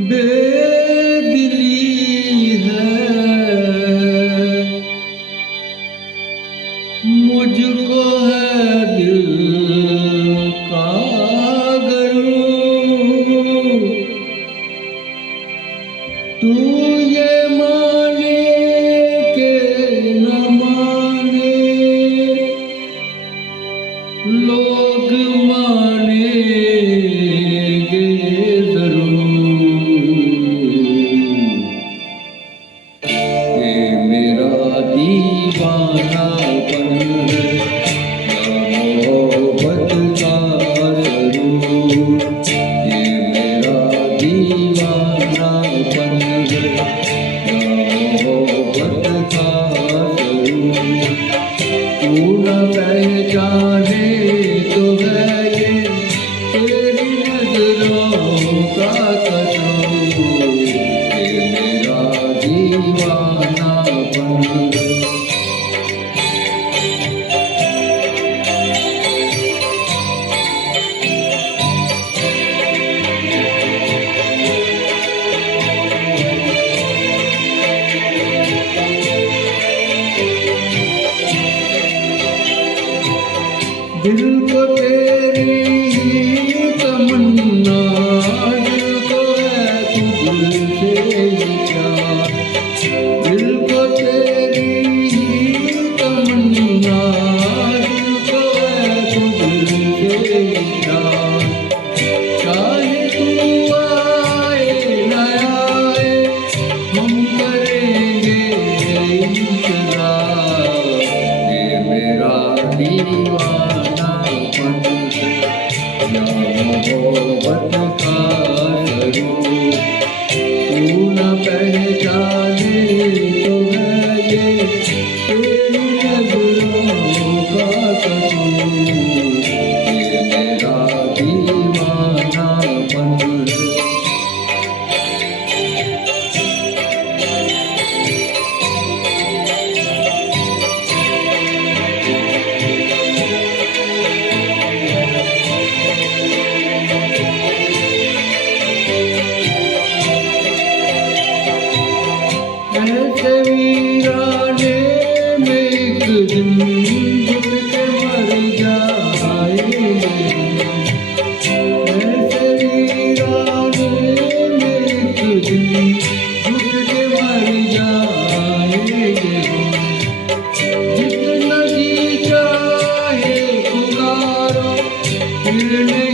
बेदिली है, मुझको है दिल का गरूर। तू ये माने के न माने, लोग मानेंगे जरूर। ये मेरा दीवानापन है या मोहब्बत का सरूर। ये मेरा दीवानापन है या मोहब्बत का सरूर। तू न पहचाने तो है ये तेरी नजरों का कसूर। ये मेरा दीवानापन है। दिल को तेरी तमन्ना, दिल को है तुझसे प्यार। दिल को तेरी तमन्ना, दिल को है तुझसे प्यार। चाहे तू आए न आए, हम करेंगे इंतजार। ये मेरा दीवानापन है या मोहब्बत का सरूर। तू न पहचाने तो है ये तेरी नजरों का कसूर। ये मेरा दीवानापन है। ऐसे वीराने में एक दिन घुट के मर जाएंगे। ऐसे वीराने में एक दिन घुट के मर जाएंगे। जितना जी चाहे पुकारो, फिर नहीं